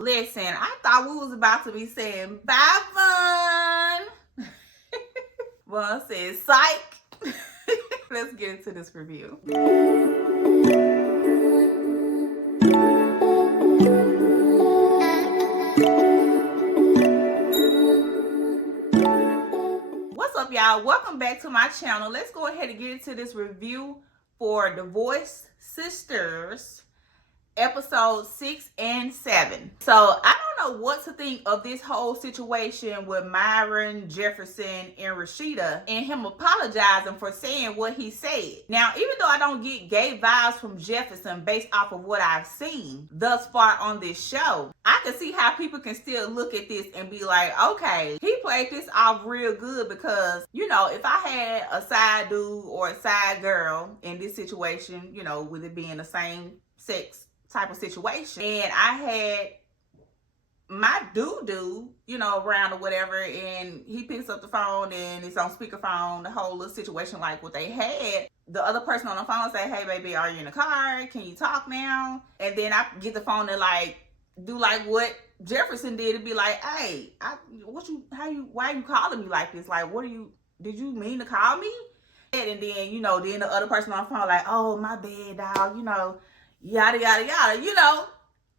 Listen, I thought we was about to be saying bye fun. Well, I said psych. Let's get into this review. What's up, y'all? Welcome back to my channel. Let's go ahead and get into this review for Divorced Sistas, episode 6 and 7. So I don't know what to think of this whole situation with Myron, Jefferson, and Rashida, and him apologizing for saying what he said. Now, even though I don't get gay vibes from Jefferson based off of what I've seen thus far on this show, I can see how people can still look at this and be like, okay, he played this off real good, because, you know, if I had a side dude or a side girl in this situation, you know, with it being the same sex type of situation, and I had my dude, you know, around or whatever, and he picks up the phone and it's on speakerphone, the whole little situation like what they had, the other person on the phone say, hey baby, are you in the car, can you talk now? And then I get the phone and like do like what Jefferson did and be like, hey, why are you calling me like this? Like, did you mean to call me? And then, you know, then the other person on the phone like, oh, my bad, dog, you know, yada yada yada, you know.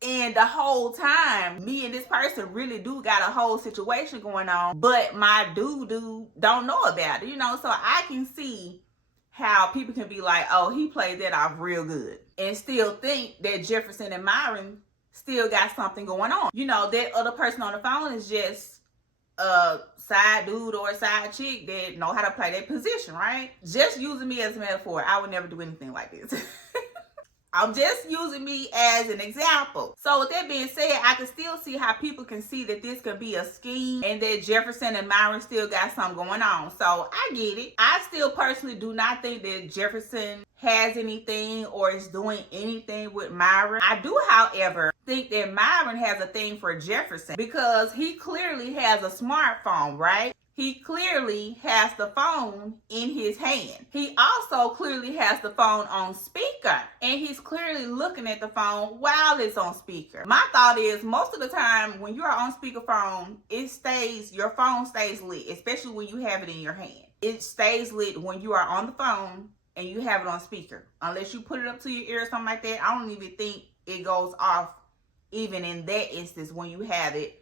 And the whole time, me and this person really do got a whole situation going on, but my dude don't know about it, you know. So I can see how people can be like, oh, he played that off real good, and still think that Jefferson and Myron still got something going on. You know, that other person on the phone is just a side dude or a side chick that know how to play that position, right? Just using me as a metaphor. I would never do anything like this. I'm just using me as an example. So with that being said, I can still see how people can see that this could be a scheme and that Jefferson and Myron still got something going on. So I get it. I still personally do not think that Jefferson has anything or is doing anything with Myron. I do, however, think that Myron has a thing for Jefferson because he clearly has a smartphone, right? He clearly has the phone in his hand. He also clearly has the phone on speaker, and he's clearly looking at the phone while it's on speaker. My thought is, most of the time when you are on speakerphone, your phone stays lit, especially when you have it in your hand. It stays lit when you are on the phone and you have it on speaker. Unless you put it up to your ear or something like that, I don't even think it goes off even in that instance when you have it,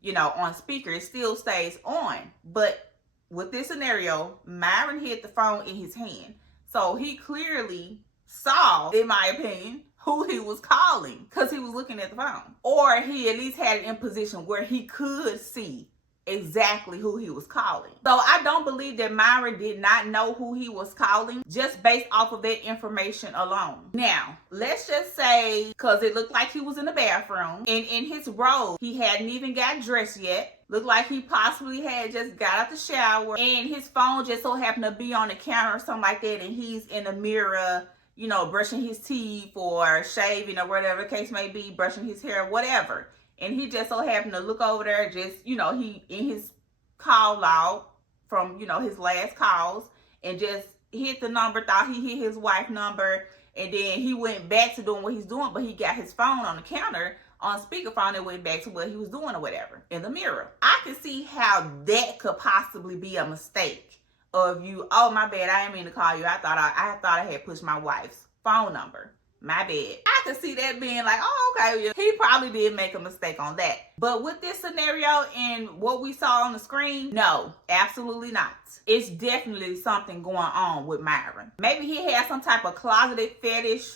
you know, on speaker. It still stays on. But with this scenario, Myron had the phone in his hand, so he clearly saw, in my opinion, who he was calling because he was looking at the phone, or he at least had it in position where he could see exactly who he was calling. So I don't believe that Myron did not know who he was calling just based off of that information alone. Now, let's just say, because it looked like he was in the bathroom, and in his robe, he hadn't even got dressed yet. Looked like he possibly had just got out the shower, and his phone just so happened to be on the counter or something like that, and he's in the mirror, you know, brushing his teeth or shaving or whatever the case may be, brushing his hair, whatever. And he just so happened to look over there, just, you know, he in his call log from, you know, his last calls, and just hit the number, thought he hit his wife's number, and then he went back to doing what he's doing, but he got his phone on the counter on speakerphone and went back to what he was doing or whatever in the mirror. I can see how that could possibly be a mistake of you. Oh, my bad, I didn't mean to call you. I thought I had pushed my wife's phone number. My bad. I could see that being like, oh, okay, he probably did make a mistake on that. But with this scenario and what we saw on the screen, no, absolutely not. It's definitely something going on with Myron. Maybe he has some type of closeted fetish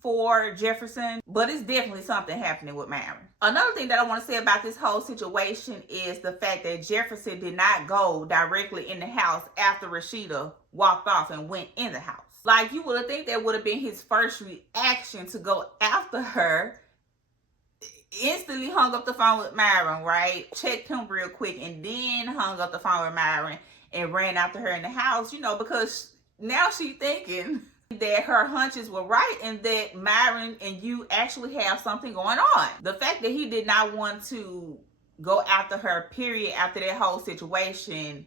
for Jefferson, but it's definitely something happening with Myron. Another thing that I want to say about this whole situation is the fact that Jefferson did not go directly in the house after Rashida walked off and went in the house. Like, you would have think that would have been his first reaction to go after her. Instantly hung up the phone with Myron, right? Checked him real quick and then hung up the phone with Myron and ran after her in the house, you know, because now she's thinking that her hunches were right and that Myron and you actually have something going on. The fact that he did not want to go after her, period, after that whole situation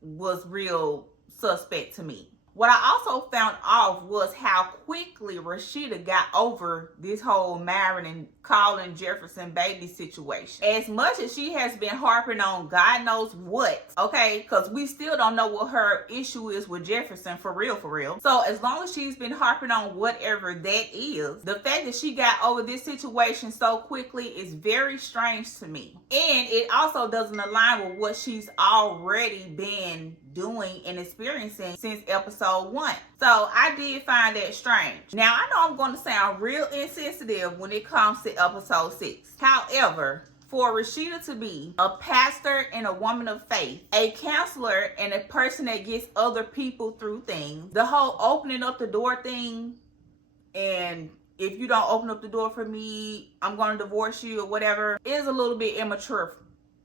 was real suspect to me. What I also found off was how quickly Rashida got over this whole Myron and calling Jefferson baby situation. As much as she has been harping on God knows what, okay, because we still don't know what her issue is with Jefferson for real, for real. So as long as she's been harping on whatever that is, the fact that she got over this situation so quickly is very strange to me. And it also doesn't align with what she's already been doing and experiencing since episode 1. So I did find that strange. Now I know I'm going to sound real insensitive when it comes to episode 6. However, for Rashida to be a pastor and a woman of faith, a counselor and a person that gets other people through things, the whole opening up the door thing, and if you don't open up the door for me, I'm going to divorce you or whatever, is a little bit immature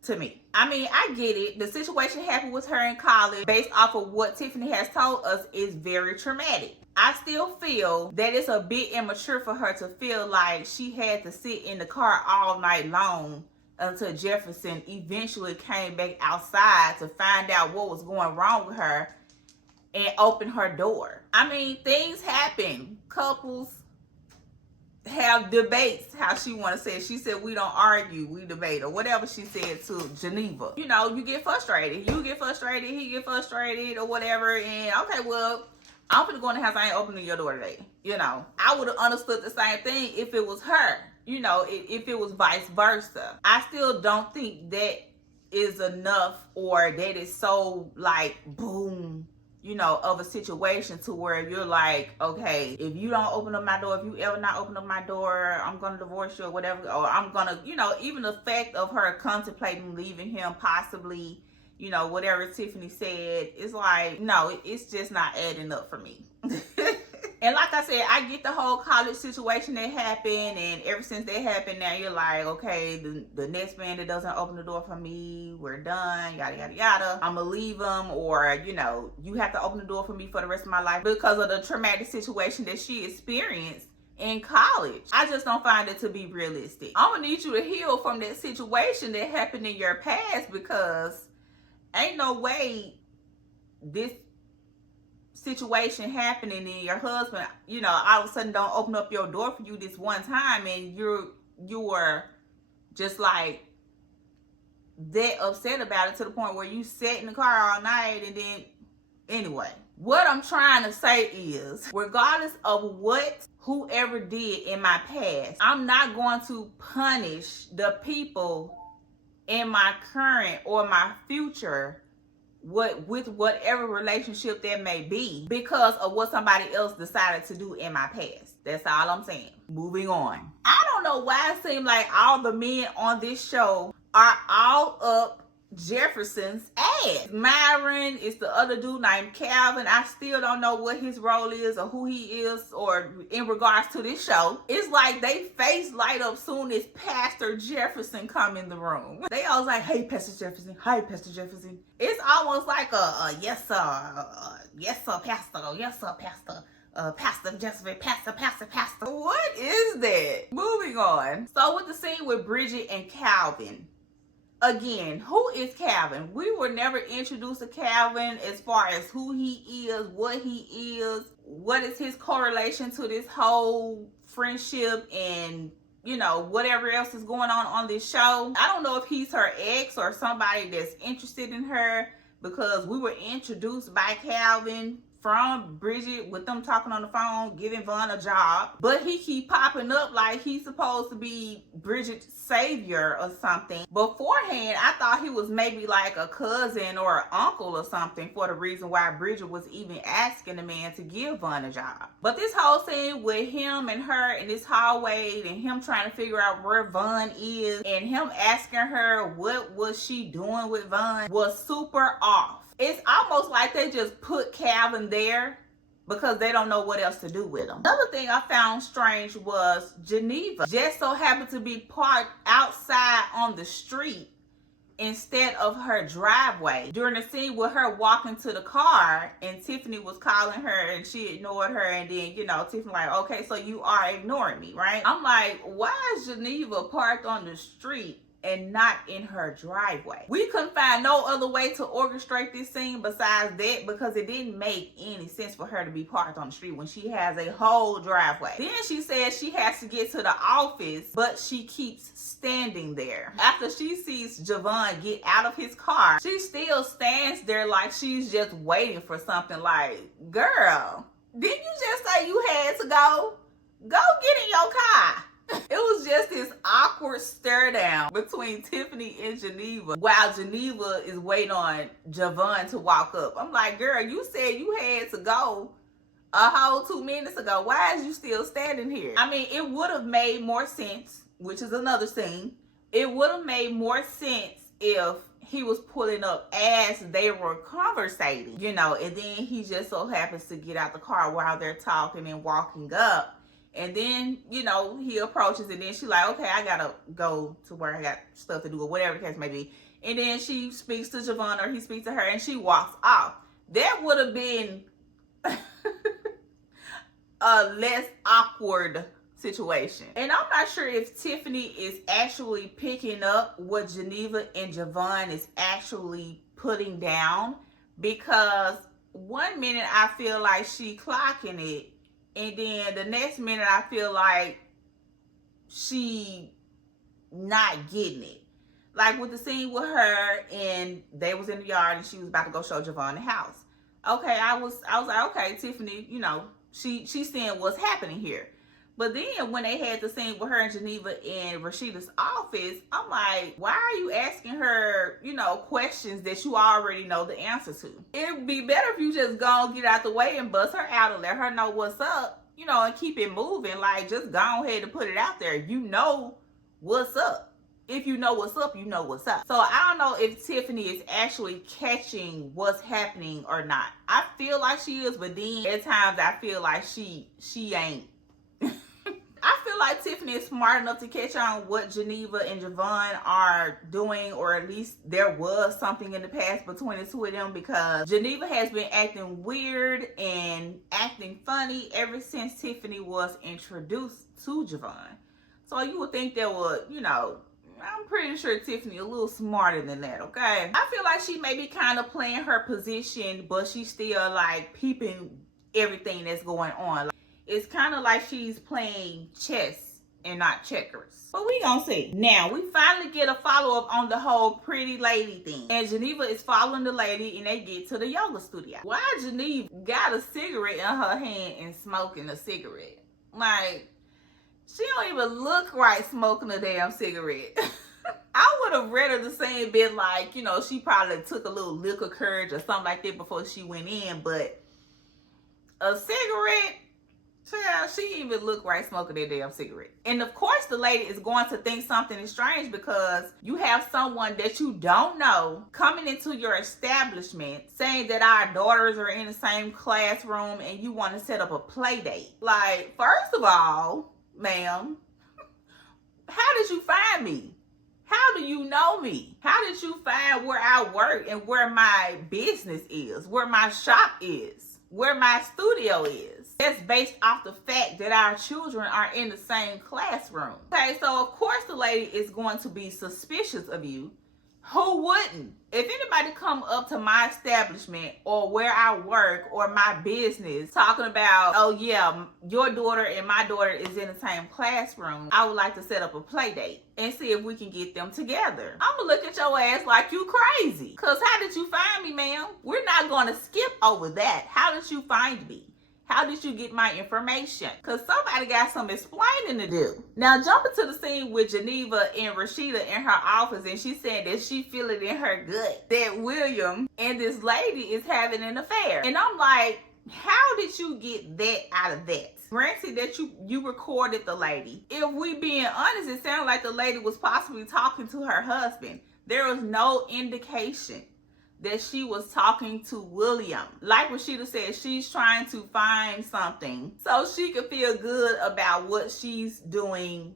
to me. I mean, I get it. The situation happened with her in college based off of what Tiffany has told us is very traumatic. I still feel that it's a bit immature for her to feel like she had to sit in the car all night long until Jefferson eventually came back outside to find out what was going wrong with her and open her door. I mean, things happen. Couples have debates, how she want to say it. She said we don't argue, we debate, or whatever she said to Geneva. You know, you get frustrated. You get frustrated, he get frustrated, or whatever. And okay, well, I'm gonna go in the house, I ain't opening your door today. You know, I would have understood the same thing if it was her. You know, if it was vice versa. I still don't think that is enough, or that is so like boom, you know, of a situation to where you're like, okay, if you don't open up my door, if you ever not open up my door, I'm gonna divorce you or whatever, or I'm gonna, you know, even the fact of her contemplating leaving him, possibly, you know, whatever Tiffany said, it's like, no, it's just not adding up for me. And like I said, I get the whole college situation that happened, and ever since that happened, now you're like, okay, the next man that doesn't open the door for me, we're done, yada, yada, yada. I'm gonna leave him, or, you know, you have to open the door for me for the rest of my life because of the traumatic situation that she experienced in college. I just don't find it to be realistic. I'm gonna need you to heal from that situation that happened in your past, because ain't no way this situation happening and your husband, you know, all of a sudden don't open up your door for you this one time, and you were just like that upset about it to the point where you sat in the car all night. And then anyway, what I'm trying to say is, regardless of what whoever did in my past, I'm not going to punish the people in my current or my future with whatever relationship there may be because of what somebody else decided to do in my past. That's all I'm saying. Moving on. I don't know why it seems like all the men on this show are all up Jefferson's ass. Myron is the other dude named Calvin. I still don't know what his role is or who he is, or in regards to this show. It's like they face light up soon as Pastor Jefferson come in the room. They always like, hey, Pastor Jefferson. Hi, Pastor Jefferson. It's almost like a yes, sir. Yes, sir, Pastor. Yes, sir, Pastor. Pastor Jefferson, Pastor. What is that? Moving on. So with the scene with Bridget and Calvin. Again, who is Calvin? We were never introduced to Calvin as far as who he is, what is his correlation to this whole friendship and, you know, whatever else is going on this show. I don't know if he's her ex or somebody that's interested in her, because we were introduced by Calvin from Bridget with them talking on the phone, giving Vaughn a job. But he keep popping up like he's supposed to be Bridget's savior or something. Beforehand, I thought he was maybe like a cousin or an uncle or something, for the reason why Bridget was even asking the man to give Vaughn a job. But this whole scene with him and her in this hallway, and him trying to figure out where Vaughn is, and him asking her what was she doing with Vaughn, was super off. It's almost like they just put Calvin there because they don't know what else to do with him. Another thing I found strange was Geneva just so happened to be parked outside on the street instead of her driveway. During the scene with her walking to the car and Tiffany was calling her and she ignored her, and then, you know, Tiffany like, okay, so you are ignoring me, right? I'm like, why is Geneva parked on the street and not in her driveway. We couldn't find no other way to orchestrate this scene besides that, because it didn't make any sense for her to be parked on the street when she has a whole driveway. Then she says she has to get to the office, but she keeps standing there. After she sees Javon get out of his car, she still stands there like she's just waiting for something. Like, girl, didn't you just say you had to go? Go get in your car. It was just this awkward stare down between Tiffany and Geneva while Geneva is waiting on Javon to walk up. I'm like, girl, you said you had to go a whole 2 minutes ago. Why is you still standing here? I mean, it would have made more sense, which is another scene. It would have made more sense if he was pulling up as they were conversating, you know, and then he just so happens to get out the car while they're talking and walking up. And then, you know, he approaches, and then she's like, okay, I gotta go to where I got stuff to do, or whatever the case may be. And then she speaks to Javon, or he speaks to her, and she walks off. That would have been a less awkward situation. And I'm not sure if Tiffany is actually picking up what Geneva and Javon is actually putting down, because 1 minute I feel like she clocking it, and then the next minute, I feel like she not getting it. Like with the scene with her, and they was in the yard, and she was about to go show Javon the house. Okay, I was like, okay, Tiffany, you know, she's seeing what's happening here. But then when they had the scene with her and Geneva in Rashida's office, I'm like, why are you asking her, you know, questions that you already know the answer to? It'd be better if you just go get out the way and bust her out and let her know what's up, you know, and keep it moving. Like, just go ahead and put it out there. You know what's up. If you know what's up, you know what's up. So I don't know if Tiffany is actually catching what's happening or not. I feel like she is, but then at times I feel like she ain't. I feel like Tiffany is smart enough to catch on what Geneva and Javon are doing, or at least there was something in the past between the two of them, because Geneva has been acting weird and acting funny ever since Tiffany was introduced to Javon. So you would think there would, you know, I'm pretty sure Tiffany a little smarter than that, okay? I feel like she may be kind of playing her position, but she's still like peeping everything that's going on. It's kind of like she's playing chess and not checkers. But we gonna see. Now, we finally get a follow-up on the whole pretty lady thing. And Geneva is following the lady, and they get to the yoga studio. Why Geneva got a cigarette in her hand and smoking a cigarette? Like, she don't even look right smoking a damn cigarette. I would have read her the same bit like, you know, she probably took a little liquor courage or something like that before she went in. But a cigarette? Yeah, she even looked right smoking that damn cigarette. And of course the lady is going to think something is strange, because you have someone that you don't know coming into your establishment saying that our daughters are in the same classroom and you want to set up a play date. Like, first of all, ma'am, how did you find me? How do you know me? How did you find where I work and where my business is, where my shop is, where my studio is? That's based off the fact that our children are in the same classroom. Okay, so of course the lady is going to be suspicious of you. Who wouldn't? If anybody come up to my establishment or where I work or my business talking about, oh yeah, your daughter and my daughter is in the same classroom, I would like to set up a play date and see if we can get them together. I'm gonna look at your ass like you crazy. Cause how did you find me, ma'am? We're not gonna skip over that. How did you find me? How did you get my information? Because somebody got some explaining to do. Now, jumping to the scene with Geneva and Rashida in her office, and she's saying that she feel it in her gut that William and this lady is having an affair. And I'm like, how did you get that out of that? Granted that you recorded the lady. If we being honest, it sounded like the lady was possibly talking to her husband. There was no indication that she was talking to William. Like Rashida said, she's trying to find something so she could feel good about what she's doing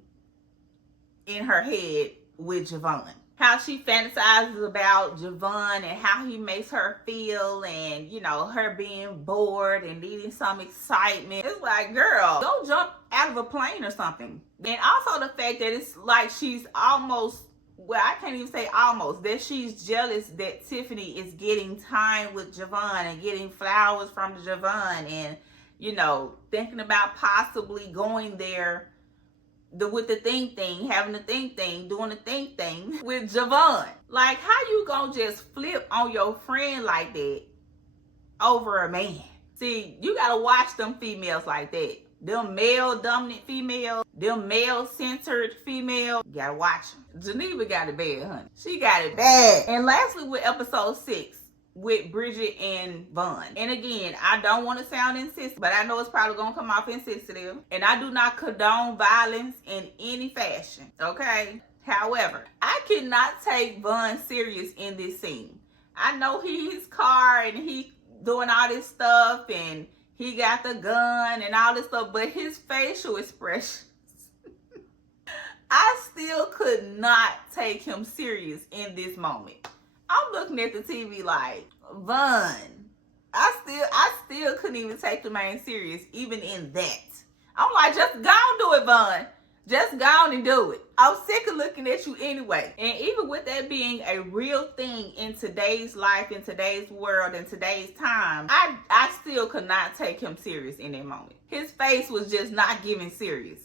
in her head with Javon. How she fantasizes about Javon and how he makes her feel, and, you know, her being bored and needing some excitement. It's like, girl, go jump out of a plane or something. And also the fact that it's like she's almost, well, I can't even say almost, that she's jealous that Tiffany is getting time with Javon and getting flowers from Javon and, you know, thinking about possibly going there with the thing, having the thing, doing the thing with Javon. Like, how you gonna just flip on your friend like that over a man? See, you gotta watch them females like that. Them male-dominant females, them male-centered females, you gotta watch them. Geneva got it bad, honey. She got it bad. And lastly, with episode 6, with Bridget and Vaughn. And again, I don't want to sound insensitive, but I know it's probably going to come off insensitive. And I do not condone violence in any fashion, okay? However, I cannot take Vaughn serious in this scene. I know he's car and he doing all this stuff and he got the gun and all this stuff, but his facial expressions, I still could not take him serious in this moment. I'm looking at the TV like, Vaughn, I still couldn't even take the man serious, even in that. I'm like, just go on do it, Vaughn. Just go on and do it. I'm sick of looking at you anyway. And even with that being a real thing in today's life, in today's world, in today's time, I still could not take him serious in that moment. His face was just not giving serious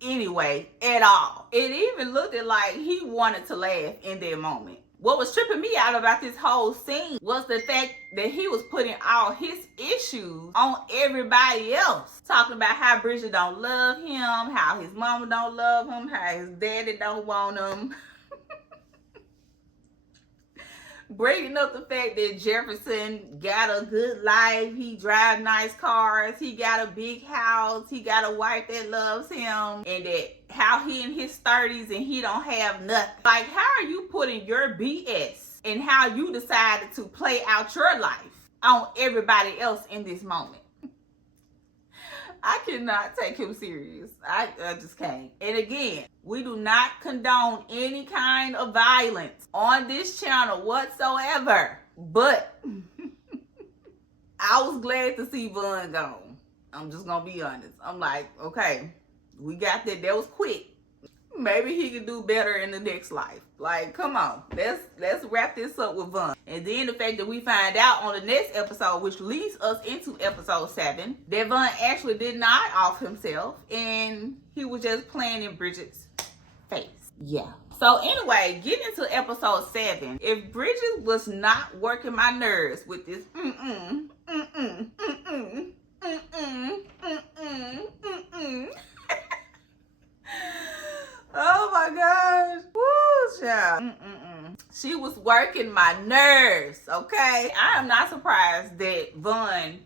anyway at all. It even looked like he wanted to laugh in that moment. What was tripping me out about this whole scene was the fact that he was putting all his issues on everybody else. Talking about how Bridget don't love him, how his mama don't love him, how his daddy don't want him. Bringing up the fact that Jefferson got a good life, he drives nice cars, he got a big house, he got a wife that loves him, and that how he in his 30s and he don't have nothing. Like, how are you putting your BS and how you decided to play out your life on everybody else in this moment? I cannot take him serious. I just can't. And again, we do not condone any kind of violence on this channel whatsoever. But I was glad to see Vaughn gone. I'm just gonna be honest. I'm like, okay, we got that. That was quick. Maybe he could do better in the next life. Like, come on, let's wrap this up with Vaughn. And then the fact that we find out on the next episode, which leads us into episode 7, that Vaughn actually did not off himself and he was just playing in Bridget's face. Yeah. So anyway, getting into episode 7, if Bridget was not working my nerves with this oh my gosh. Woo, child. She was working my nerves, okay? I am not surprised that Vaughn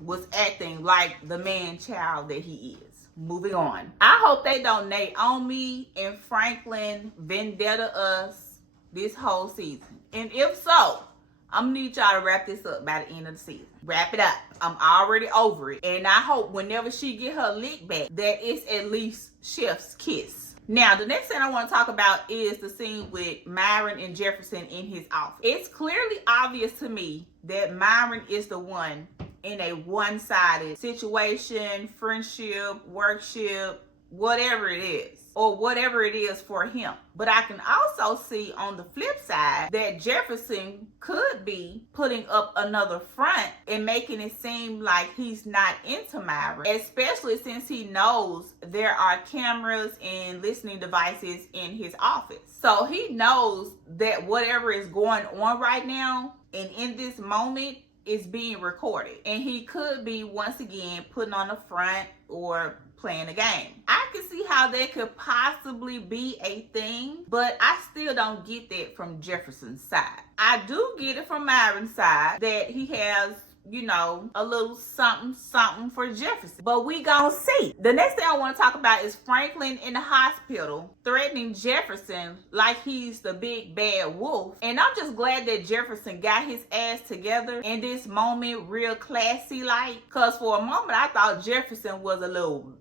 was acting like the man child that he is. Moving on. I hope they don't Naomi and Franklin vendetta us this whole season. And if so, I'm gonna need y'all to wrap this up by the end of the season. Wrap it up. I'm already over it. And I hope whenever she get her lick back, that it's at least Chef's kiss. Now, the next thing I want to talk about is the scene with Myron and Jefferson in his office. It's clearly obvious to me that Myron is the one in a one-sided situation, friendship, workship, whatever it is, or whatever it is for him. But I can also see on the flip side that Jefferson could be putting up another front and making it seem like he's not into Myron, especially since he knows there are cameras and listening devices in his office. So he knows that whatever is going on right now and in this moment is being recorded. And he could be, once again, putting on the front or playing a game. I can see how that could possibly be a thing, but I still don't get that from Jefferson's side. I do get it from Myron's side that he has, you know, a little something for Jefferson. But we gonna see. The next thing I want to talk about is Franklin in the hospital threatening Jefferson like he's the big bad wolf. And I'm just glad that Jefferson got his ass together in this moment real classy like. Because for a moment I thought Jefferson was a little...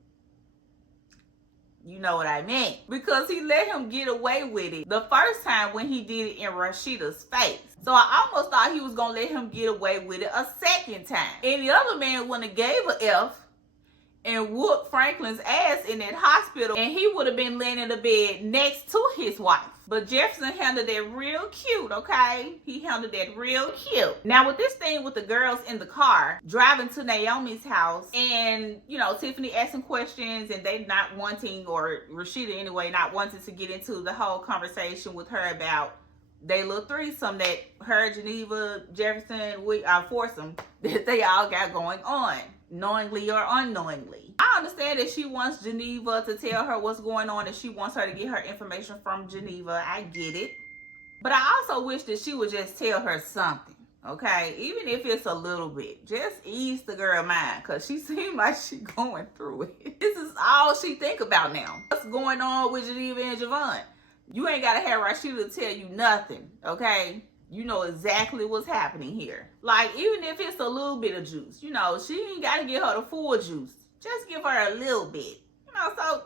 You know what I meant. Because he let him get away with it the first time when he did it in Rashida's face. So I almost thought he was going to let him get away with it a second time. And the other man wouldn't have gave a F and whooped Franklin's ass in that hospital, and he would have been laying in the bed next to his wife. But Jefferson handled that real cute, okay? He handled that real cute. Now, with this thing with the girls in the car, driving to Naomi's house, and, you know, Tiffany asking questions, and they not wanting, or Rashida anyway, not wanting to get into the whole conversation with her about they little threesome that her, Geneva, Jefferson, foursome that they all got going on, knowingly or unknowingly. I understand that she wants Geneva to tell her what's going on, and she wants her to get her information from Geneva. I get it. But I also wish that she would just tell her something, okay? Even if it's a little bit. Just ease the girl mind, because she seems like she going through it. This is all she think about now. What's going on with Geneva and Javon? You ain't got to have Rashida tell you nothing, okay? You know exactly what's happening here. Like, even if it's a little bit of juice, you know, she ain't got to give her the full juice. Just give her a little bit. You know, so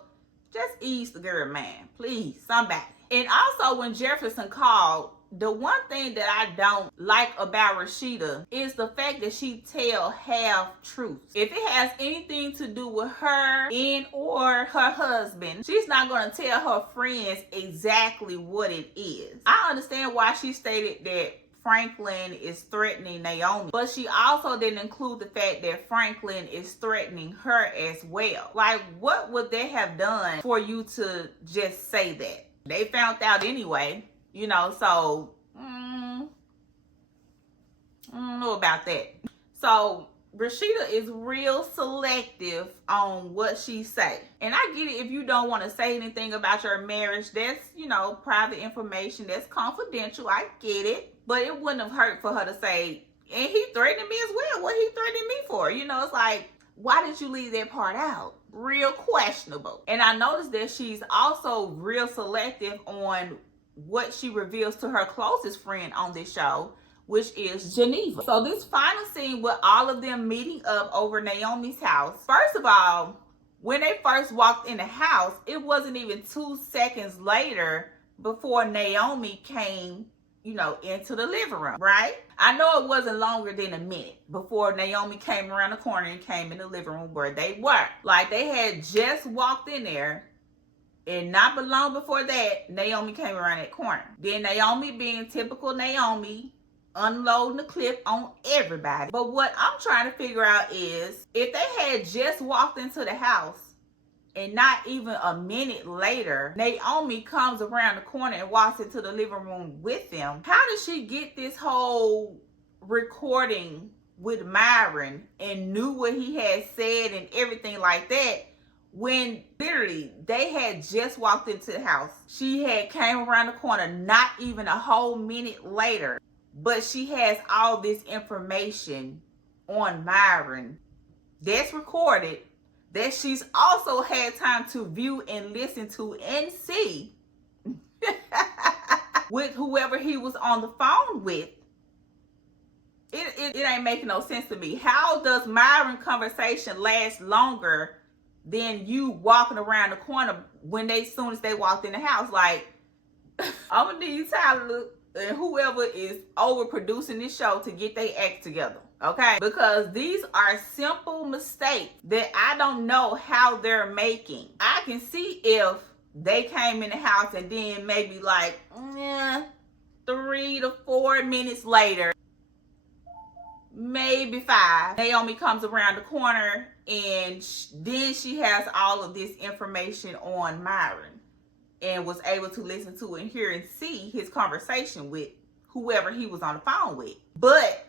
just ease the girl, man. Please, somebody. And also, when Jefferson called, the one thing that I don't like about Rashida is the fact that she tell half truths. If it has anything to do with her and or her husband, she's not going to tell her friends exactly what it is. I understand why she stated that Franklin is threatening Naomi, but she also didn't include the fact that Franklin is threatening her as well. Like, what would they have done for you to just say that? They found out anyway. You know, so, I don't know about that. So, Rashida is real selective on what she say. And I get it if you don't want to say anything about your marriage. That's, you know, private information. That's confidential. I get it. But it wouldn't have hurt for her to say, and he threatened me as well. What he threatened me for? You know, it's like, why did you leave that part out? Real questionable. And I noticed that she's also real selective on what she reveals to her closest friend on this show, which is Geneva. So this final scene with all of them meeting up over Naomi's house. First of all, when they first walked in the house, it wasn't even 2 seconds later before Naomi came, you know, into the living room, right? I know it wasn't longer than a minute before Naomi came around the corner and came in the living room where they were. Like, they had just walked in there. And not but long before that, Naomi came around that corner. Then Naomi, being typical Naomi, unloading the clip on everybody. But what I'm trying to figure out is, if they had just walked into the house and not even a minute later, Naomi comes around the corner and walks into the living room with them, how did she get this whole recording with Myron and knew what he had said and everything like that, when literally they had just walked into the house? She had came around the corner not even a whole minute later, but she has all this information on Myron that's recorded, that she's also had time to view and listen to and see with whoever he was on the phone with. It ain't making no sense to me. How does Myron conversation last longer than you walking around the corner when soon as they walked in the house? Like, I'm gonna need Tyler and whoever is overproducing this show to get their act together, okay? Because these are simple mistakes that I don't know how they're making. I can see if they came in the house and then maybe like 3 to 4 minutes later, maybe 5, Naomi comes around the corner and then she has all of this information on Myron and was able to listen to and hear and see his conversation with whoever he was on the phone with. But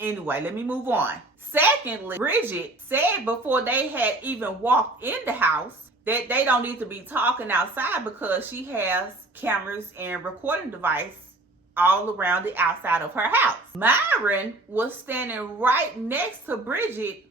anyway, let me move on. Secondly, Bridget said before they had even walked in the house that they don't need to be talking outside because she has cameras and recording device all around the outside of her house. Myron was standing right next to Bridget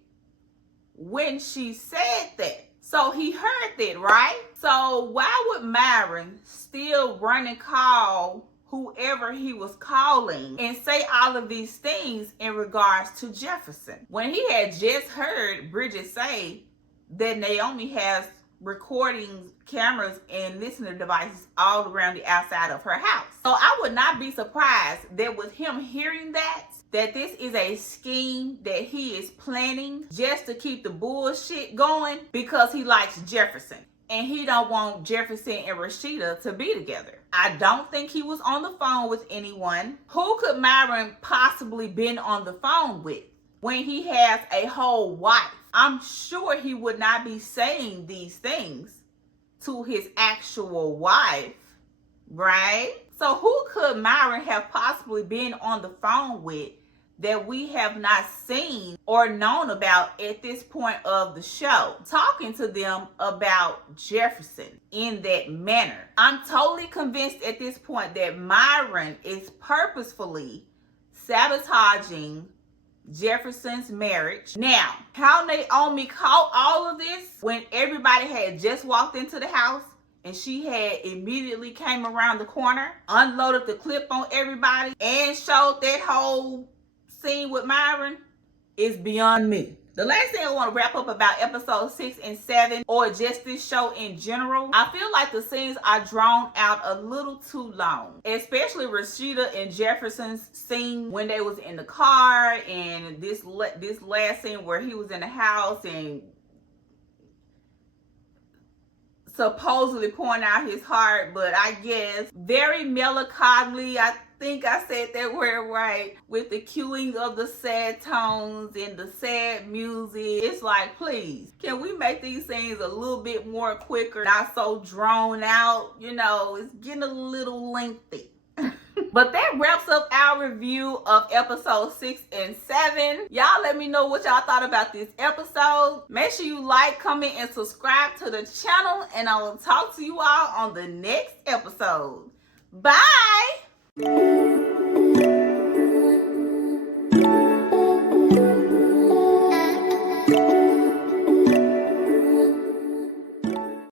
when she said that. So he heard that, right? So why would Myron still run and call whoever he was calling and say all of these things in regards to Jefferson when he had just heard Bridget say that Naomi has recording cameras and listening devices all around the outside of her house. So I would not be surprised that with him hearing that this is a scheme that he is planning just to keep the bullshit going because he likes Jefferson. And he don't want Jefferson and Rashida to be together. I don't think he was on the phone with anyone. Who could Myron possibly been on the phone with when he has a whole wife? I'm sure he would not be saying these things to his actual wife, right? So who could Myron have possibly been on the phone with that we have not seen or known about at this point of the show, talking to them about Jefferson in that manner? I'm totally convinced at this point that Myron is purposefully sabotaging Jefferson's marriage. Now, how Naomi caught all of this when everybody had just walked into the house and she had immediately came around the corner, unloaded the clip on everybody, and showed that whole scene with Myron is beyond me. The last thing I want to wrap up about episode 6 and 7, or just this show in general, I feel like the scenes are drawn out a little too long, especially Rashida and Jefferson's scene when they was in the car, and this last scene where he was in the house and supposedly pouring out his heart, but I guess very melancholy. I think I said that word right, with the cueing of the sad tones and the sad music. It's like, please, can we make these scenes a little bit more quicker, not so drawn out? You know, it's getting a little lengthy. But that wraps up our review of episode 6 and 7. Y'all let me know what y'all thought about this episode. Make sure you like, comment, and subscribe to the channel. And I will talk to you all on the next episode. Bye!